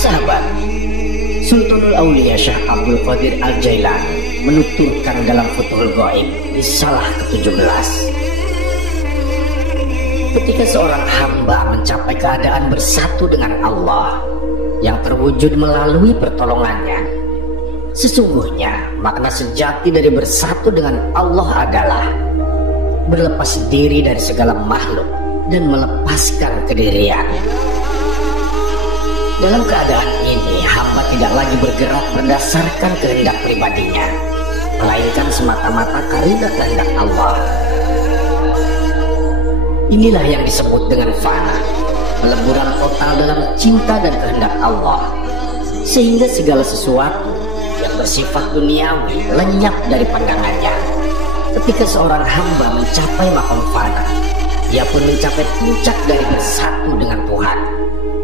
Sahabat, Sultanul Aulia Syekh Abdul Qadir Al-Jailani menuturkan dalam Futhul Ghaib risalah ke-17, ketika seorang hamba mencapai keadaan bersatu dengan Allah yang terwujud melalui pertolongannya, sesungguhnya makna sejati dari bersatu dengan Allah adalah berlepas diri dari segala makhluk dan melepaskan kedirian. Dalam keadaan ini, hamba tidak lagi bergerak berdasarkan kehendak pribadinya, melainkan semata-mata karena kehendak Allah. Inilah yang disebut dengan fana, peleburan total dalam cinta dan kehendak Allah, sehingga segala sesuatu yang bersifat duniawi lenyap dari pandangannya. Ketika seorang hamba mencapai maqam fana, dia pun mencapai puncak dari bersatu dengan Tuhan.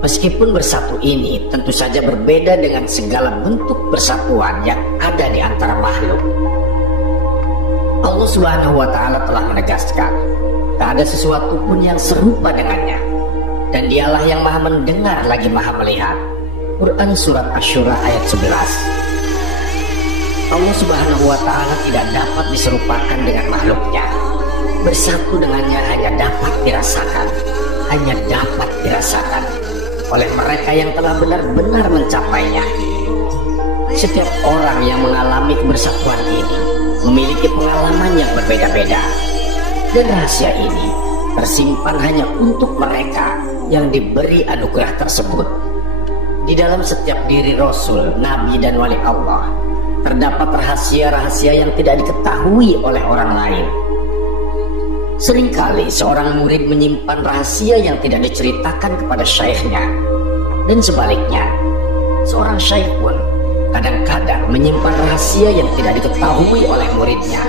Meskipun bersatu ini tentu saja berbeda dengan segala bentuk persatuan yang ada di antara makhluk. Allah Subhanahu wa Ta'ala telah menegaskan, tak ada sesuatu pun yang serupa dengannya, dan Dialah yang Maha mendengar lagi Maha melihat. Quran Surat Asy-Syura ayat 11. Allah Subhanahu wa Ta'ala tidak dapat diserupakan dengan makhluknya. Bersatu dengannya hanya dapat dirasakan, oleh mereka yang telah benar-benar mencapainya. Setiap orang yang mengalami kebersatuan ini memiliki pengalaman yang berbeda-beda, dan rahasia ini tersimpan hanya untuk mereka yang diberi anugerah tersebut. Di dalam setiap diri Rasul, Nabi, dan Wali Allah terdapat rahasia-rahasia yang tidak diketahui oleh orang lain. Seringkali seorang murid menyimpan rahasia yang tidak diceritakan kepada syekhnya, dan sebaliknya, seorang syekh pun kadang-kadang menyimpan rahasia yang tidak diketahui oleh muridnya.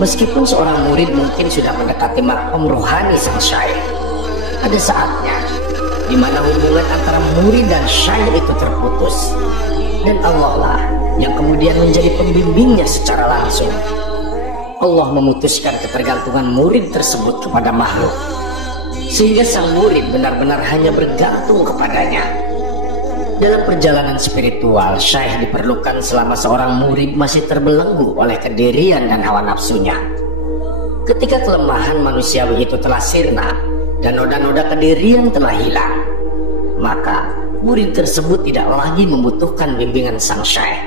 Meskipun seorang murid mungkin sudah mendekati maqam rohani sang syekh, ada saatnya di mana hubungan antara murid dan syekh itu terputus, dan Allah lah yang kemudian menjadi pembimbingnya secara langsung. Allah memutuskan ketergantungan murid tersebut kepada makhluk, sehingga sang murid benar-benar hanya bergantung kepadanya. Dalam perjalanan spiritual, syekh diperlukan selama seorang murid masih terbelenggu oleh kedirian dan hawa nafsunya. Ketika kelemahan manusiawi itu telah sirna dan noda-noda kedirian telah hilang, maka murid tersebut tidak lagi membutuhkan bimbingan sang syekh.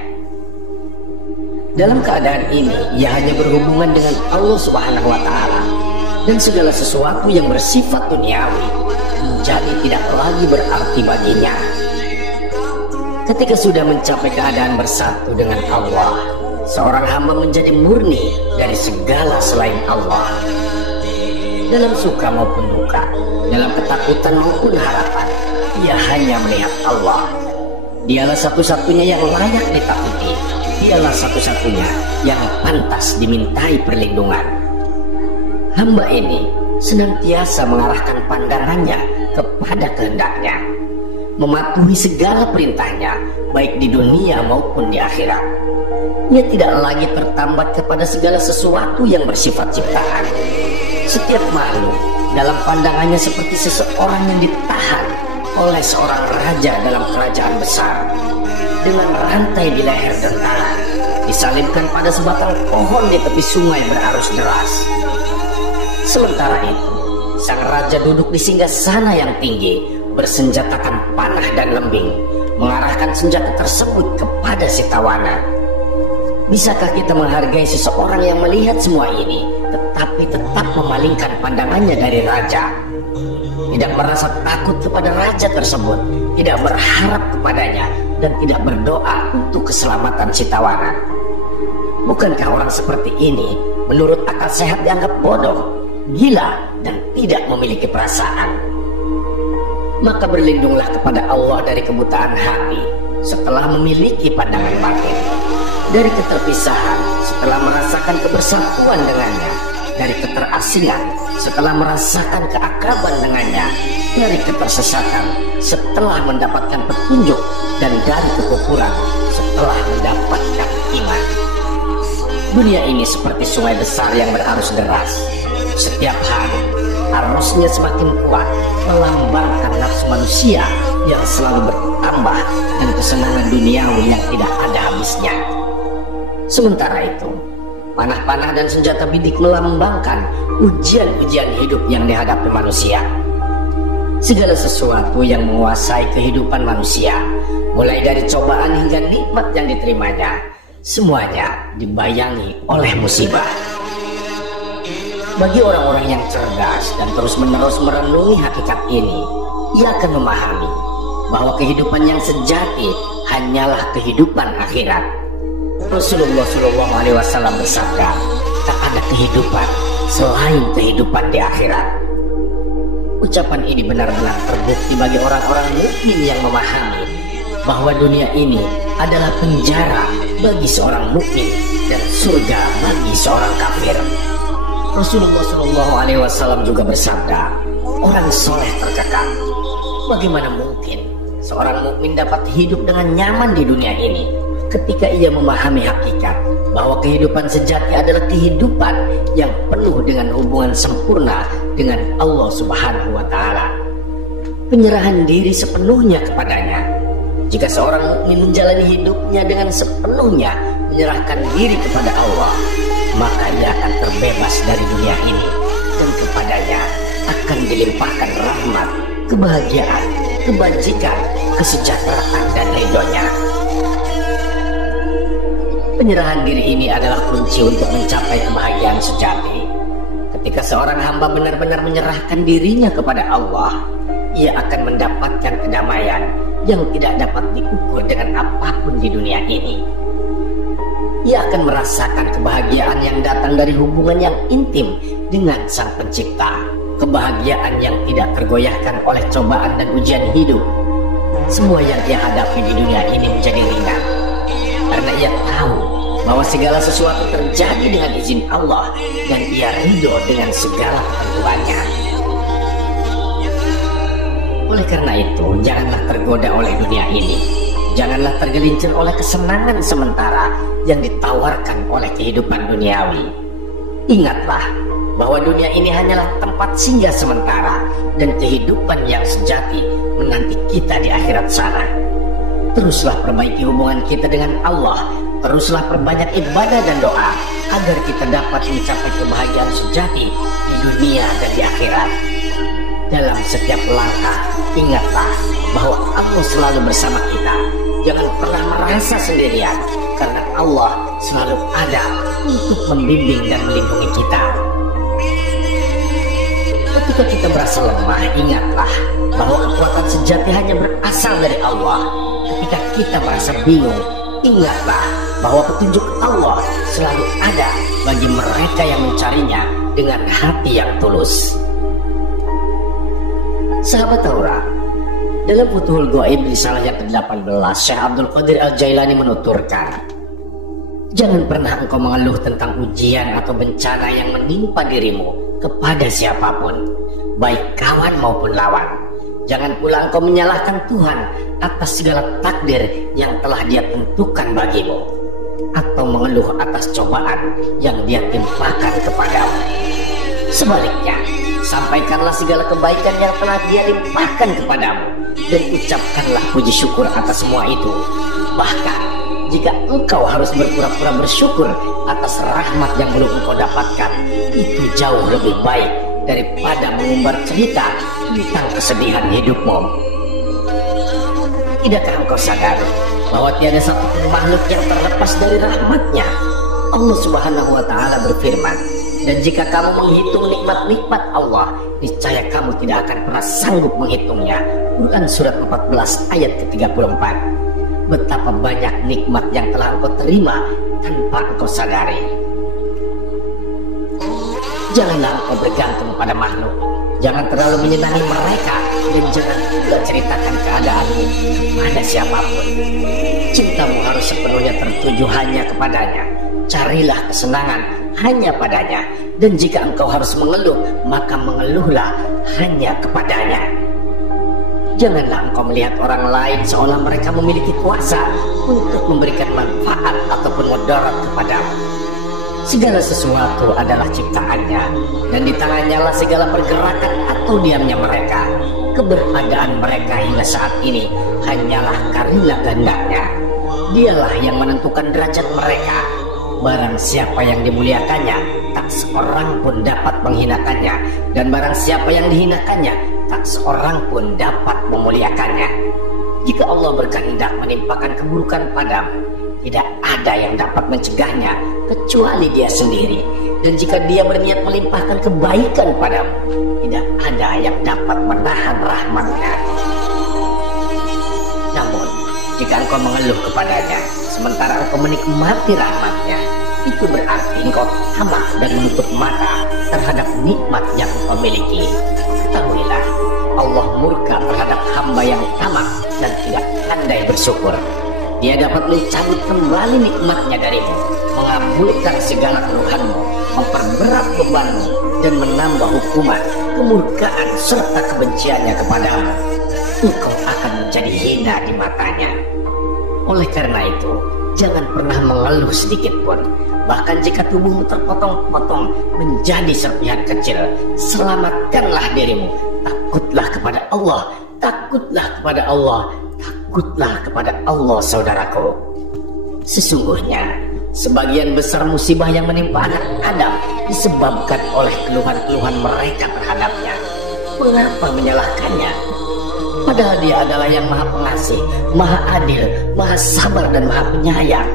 Dalam keadaan ini, ia hanya berhubungan dengan Allah Subhanahu wa Ta'ala, dan segala sesuatu yang bersifat duniawi menjadi tidak lagi berarti baginya. Ketika sudah mencapai keadaan bersatu dengan Allah, seorang hamba menjadi murni dari segala selain Allah. Dalam suka maupun duka, dalam ketakutan maupun harapan, ia hanya melihat Allah. Dialah satu-satunya yang layak ditakuti. Dialah satu-satunya yang pantas dimintai perlindungan. Hamba ini senantiasa mengarahkan pandangannya kepada kehendaknya, mematuhi segala perintahnya, baik di dunia maupun di akhirat. Ia tidak lagi tertambat kepada segala sesuatu yang bersifat ciptaan. Setiap makhluk dalam pandangannya seperti seseorang yang ditahan oleh seorang raja dalam kerajaan besar, dengan rantai di leher dan tangan, disalibkan pada sebatang pohon di tepi sungai berarus deras. Sementara itu, sang raja duduk di singgasana yang tinggi, bersenjatakan panah dan lembing, mengarahkan senjata tersebut kepada si tawanan. Bisakah kita menghargai seseorang yang melihat semua ini, tetapi tetap memalingkan pandangannya dari raja? Tidak merasa takut kepada raja tersebut, tidak berharap kepadanya, dan tidak berdoa untuk keselamatan si tawanan. Bukankah orang seperti ini menurut akal sehat dianggap bodoh, gila, dan tidak memiliki perasaan? Maka berlindunglah kepada Allah dari kebutaan hati setelah memiliki pandangan batin, dari keterpisahan setelah merasakan kebersatuan dengannya, dari keterasingan setelah merasakan keakraban dengannya, dari ketersesatan setelah mendapatkan petunjuk, dan dari kekufuran setelah mendapatkan iman. Dunia ini seperti sungai besar yang berarus deras. Setiap hari arusnya semakin kuat, melambangkan nafsu manusia yang selalu bertambah dan kesenangan duniawi yang tidak ada habisnya. Sementara itu, panah-panah dan senjata bidik melambangkan ujian-ujian hidup yang dihadapi manusia. Segala sesuatu yang menguasai kehidupan manusia, mulai dari cobaan hingga nikmat yang diterimanya, semuanya dibayangi oleh musibah. Bagi orang-orang yang cerdas dan terus-menerus merenungi hakikat ini, ia akan memahami bahwa kehidupan yang sejati hanyalah kehidupan akhirat. Rasulullah SAW bersabda, tak ada kehidupan selain kehidupan di akhirat. Ucapan ini benar-benar terbukti bagi orang-orang mukmin yang memahami bahwa dunia ini adalah penjara bagi seorang mukmin dan surga bagi seorang kafir. Rasulullah SAW juga bersabda, orang soleh terkekang. Bagaimana mungkin seorang mukmin dapat hidup dengan nyaman di dunia ini ketika ia memahami hakikat bahwa kehidupan sejati adalah kehidupan yang penuh dengan hubungan sempurna dengan Allah Subhanahu wa Ta'ala. Penyerahan diri sepenuhnya kepadanya. Jika seorang mukmin menjalani hidupnya dengan sepenuhnya menyerahkan diri kepada Allah, maka ia akan terbebas dari dunia ini dan kepadanya akan dilimpahkan rahmat, kebahagiaan, kebajikan, kesejahteraan dan ridhonya. Penyerahan diri ini adalah kunci untuk mencapai kebahagiaan sejati. Ketika seorang hamba benar-benar menyerahkan dirinya kepada Allah, ia akan mendapatkan kedamaian yang tidak dapat diukur dengan apapun di dunia ini. Ia akan merasakan kebahagiaan yang datang dari hubungan yang intim dengan Sang Pencipta, kebahagiaan yang tidak tergoyahkan oleh cobaan dan ujian hidup. Semua yang ia hadapi di dunia ini menjadi ringan, karena ia tahu bahwa segala sesuatu terjadi dengan izin Allah dan ia ridho dengan segala ketentuannya. Oleh karena itu, janganlah tergoda oleh dunia ini. Janganlah tergelincir oleh kesenangan sementara yang ditawarkan oleh kehidupan duniawi. Ingatlah bahwa dunia ini hanyalah tempat singgah sementara dan kehidupan yang sejati menanti kita di akhirat sana. Teruslah perbaiki hubungan kita dengan Allah. Teruslah perbanyak ibadah dan doa agar kita dapat mencapai kebahagiaan sejati di dunia dan di akhirat. Dalam setiap langkah, ingatlah bahwa Allah selalu bersama kita. Jangan pernah merasa sendirian, karena Allah selalu ada untuk membimbing dan melindungi kita. Ketika kita merasa lemah, ingatlah bahwa kekuatan sejati hanya berasal dari Allah. Ketika kita merasa bingung, ingatlah bahwa petunjuk Allah selalu ada bagi mereka yang mencarinya dengan hati yang tulus. Sahabat Taurah, dalam Futuhul Ghaib risalah yang ke-18, Syekh Abdul Qadir Al-Jailani menuturkan, jangan pernah engkau mengeluh tentang ujian atau bencana yang menimpa dirimu kepada siapapun, baik kawan maupun lawan. Jangan pula engkau menyalahkan Tuhan atas segala takdir yang telah Dia tentukan bagimu, atau mengeluh atas cobaan yang Dia timpakan kepadamu. Sebaliknya, sampaikanlah segala kebaikan yang telah Dia limpahkan kepadamu dan ucapkanlah puji syukur atas semua itu. Bahkan jika engkau harus berpura-pura bersyukur atas rahmat yang belum engkau dapatkan, itu jauh lebih baik daripada mengumbar cerita tentang kesedihan hidupmu. Tidakkah engkau sadar bahwa tiada satu makhluk yang terlepas dari rahmatnya? Allah Subhanahu wa Ta'ala berfirman, dan jika kamu menghitung nikmat-nikmat Allah, niscaya kamu tidak akan pernah sanggup menghitungnya. Quran surat 14 ayat ke-34. Betapa banyak nikmat yang telah engkau terima tanpa engkau sadari. Janganlah engkau bergantung pada makhluk. Jangan terlalu menyenangi mereka, dan jangan pula ceritakan keadaanmu kepada siapapun. Cintamu harus sepenuhnya tertuju hanya kepadanya. Carilah kesenangan hanya padanya, dan jika engkau harus mengeluh, maka mengeluhlah hanya kepadanya. Janganlah engkau melihat orang lain seolah mereka memiliki kuasa untuk memberikan manfaat ataupun mudarat kepadamu. Segala sesuatu adalah ciptaannya, dan di tangannya lah segala pergerakan atau diamnya mereka. Keberadaan mereka hingga saat ini hanyalah karena kehendaknya. Dialah yang menentukan derajat mereka. Barang siapa yang dimuliakannya, tak seorang pun dapat menghinakannya, dan barang siapa yang dihinakannya, tak seorang pun dapat memuliakannya. Jika Allah berkehendak menimpakan keburukan padamu, tidak ada yang dapat mencegahnya kecuali Dia sendiri. Dan jika Dia berniat melimpahkan kebaikan padamu, tidak ada yang dapat menahan rahmat-Nya. Namun, jika engkau mengeluh kepadanya, sementara engkau menikmati rahmat-Nya, itu berarti engkau tamak dan menutup mata terhadap nikmat yang engkau miliki. Ketahuilah, Allah murka terhadap hamba yang tamak dan tidak pandai bersyukur. Dia dapat mencabut kembali nikmat-Nya darimu, mengabulkan segala keluhanmu, memperberat bebanmu, dan menambah hukuman, kemurkaan, serta kebenciannya kepadamu. Engkau akan menjadi hina di matanya. Oleh karena itu, jangan pernah mengeluh sedikit pun. Bahkan jika tubuhmu terpotong-potong menjadi serpihan kecil, selamatkanlah dirimu. Takutlah kepada Allah, takutlah kepada Allah, takutlah kepada Allah, saudaraku. Sesungguhnya, sebagian besar musibah yang menimpa anak Adam disebabkan oleh keluhan-keluhan mereka terhadapnya. Mengapa menyalahkannya? Padahal Dia adalah yang Maha Pengasih, Maha Adil, Maha Sabar, dan Maha Penyayang.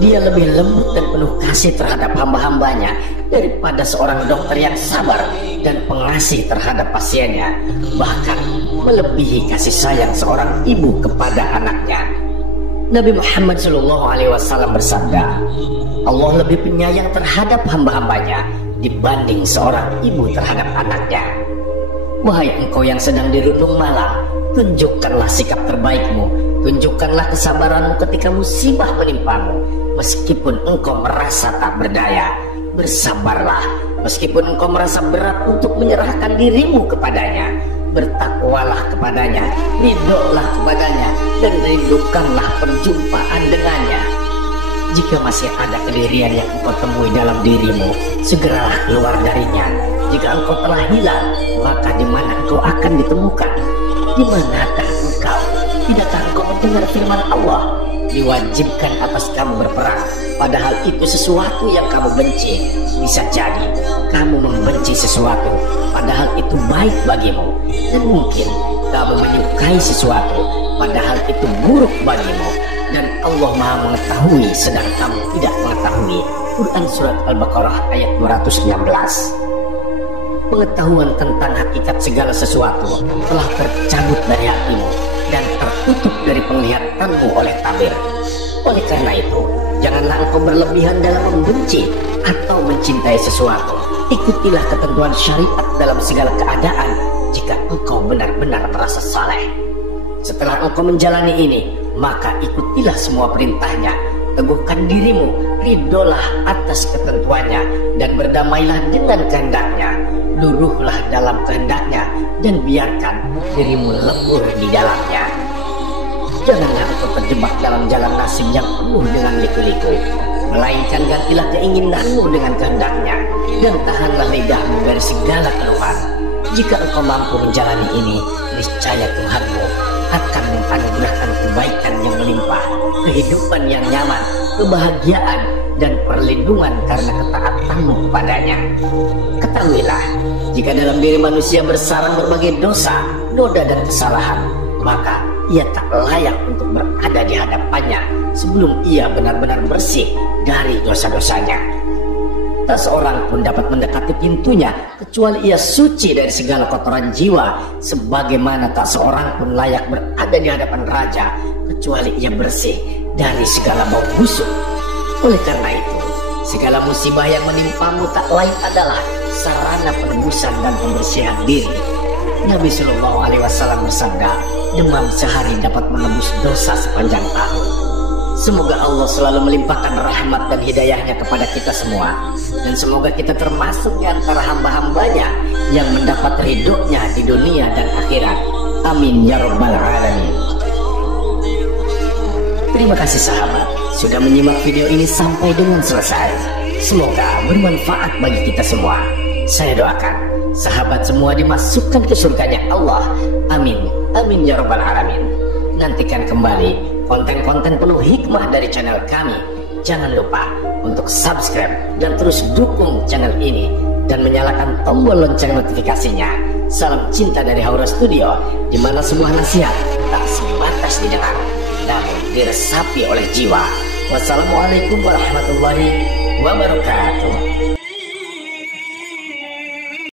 Dia lebih lembut dan penuh kasih terhadap hamba-hambanya daripada seorang dokter yang sabar dan pengasih terhadap pasiennya, bahkan melebihi kasih sayang seorang ibu kepada anaknya. Nabi Muhammad SAW bersabda, Allah lebih penyayang terhadap hamba-hambanya dibanding seorang ibu terhadap anaknya. Wahai engkau yang sedang dirundung malam, tunjukkanlah sikap terbaikmu, tunjukkanlah kesabaranmu ketika musibah menimpamu. Meskipun engkau merasa tak berdaya, bersabarlah. Meskipun engkau merasa berat untuk menyerahkan dirimu kepadanya, bertakwalah kepadanya, ridholah kepadanya, dan rindukanlah perjumpaan dengannya. Jika masih ada kedirian yang engkau temui dalam dirimu, segeralah keluar darinya. Jika engkau telah hilang, maka di mana engkau akan ditemukan? Di manakah engkau? Tidakkah engkau mendengar firman Allah? Diwajibkan atas kamu berperang, padahal itu sesuatu yang kamu benci. Bisa jadi kamu membenci sesuatu, padahal itu baik bagimu. Dan mungkin kamu menyukai sesuatu, padahal itu buruk bagimu. Dan Allah Maha mengetahui sedang kamu tidak mengetahui. Quran Surat Al-Baqarah ayat 216. Pengetahuan tentang hakikat segala sesuatu telah tercabut dari hatimu dan tertutup dari penglihatanmu oleh tabir. Oleh karena itu, janganlah engkau berlebihan dalam membenci atau mencintai sesuatu. Ikutilah ketentuan syariat dalam segala keadaan jika engkau benar-benar merasa saleh. Setelah engkau menjalani ini, maka ikutilah semua perintahnya. Teguhkan dirimu, ridholah atas ketentuannya, dan berdamailah dengan kehendaknya. Luruhlah dalam kehendaknya, dan biarkan dirimu lebur di dalamnya. Janganlah engkau terjebak dalam jalan nasib yang penuh dengan liku-liku, melainkan gantilah keinginanmu dengan kehendaknya, dan tahanlah lidahmu dari segala keluhan. Jika engkau mampu menjalani ini, niscaya Tuhanmu akan menganugerahkan kebaikan yang melimpah, kehidupan yang nyaman, kebahagiaan, dan perlindungan karena ketaatanmu kepadanya. Ketahuilah, jika dalam diri manusia bersarang berbagai dosa, noda, dan kesalahan, maka ia tak layak untuk berada di hadapannya sebelum ia benar-benar bersih dari dosa-dosanya. Tak seorang pun dapat mendekati pintunya kecuali ia suci dari segala kotoran jiwa, sebagaimana tak seorang pun layak berada di hadapan raja kecuali ia bersih dari segala bau busuk. Oleh karena itu, segala musibah yang menimpamu tak lain adalah sarana penebusan dan pembersihan diri. Nabi Shallallahu Alaihi Wasallam bersabda, demam sehari dapat menembus dosa sepanjang tahun. Semoga Allah selalu melimpahkan rahmat dan hidayahnya kepada kita semua, dan semoga kita termasuk di antara hamba-hambanya yang mendapat ridhonya di dunia dan akhirat. Amin ya rabbal alamin. Terima kasih sahabat sudah menyimak video ini sampai dengan selesai. Semoga bermanfaat bagi kita semua. Saya doakan sahabat semua dimasukkan ke surganya Allah. Amin, amin ya rabbal alamin. Nantikan kembali konten-konten penuh hikmah dari channel kami. Jangan lupa untuk subscribe dan terus dukung channel ini dan menyalakan tombol lonceng notifikasinya. Salam cinta dari Haura Studio, di mana sebuah nasihat tak sebatas didengar, namun diresapi oleh jiwa. Wassalamualaikum warahmatullahi wabarakatuh.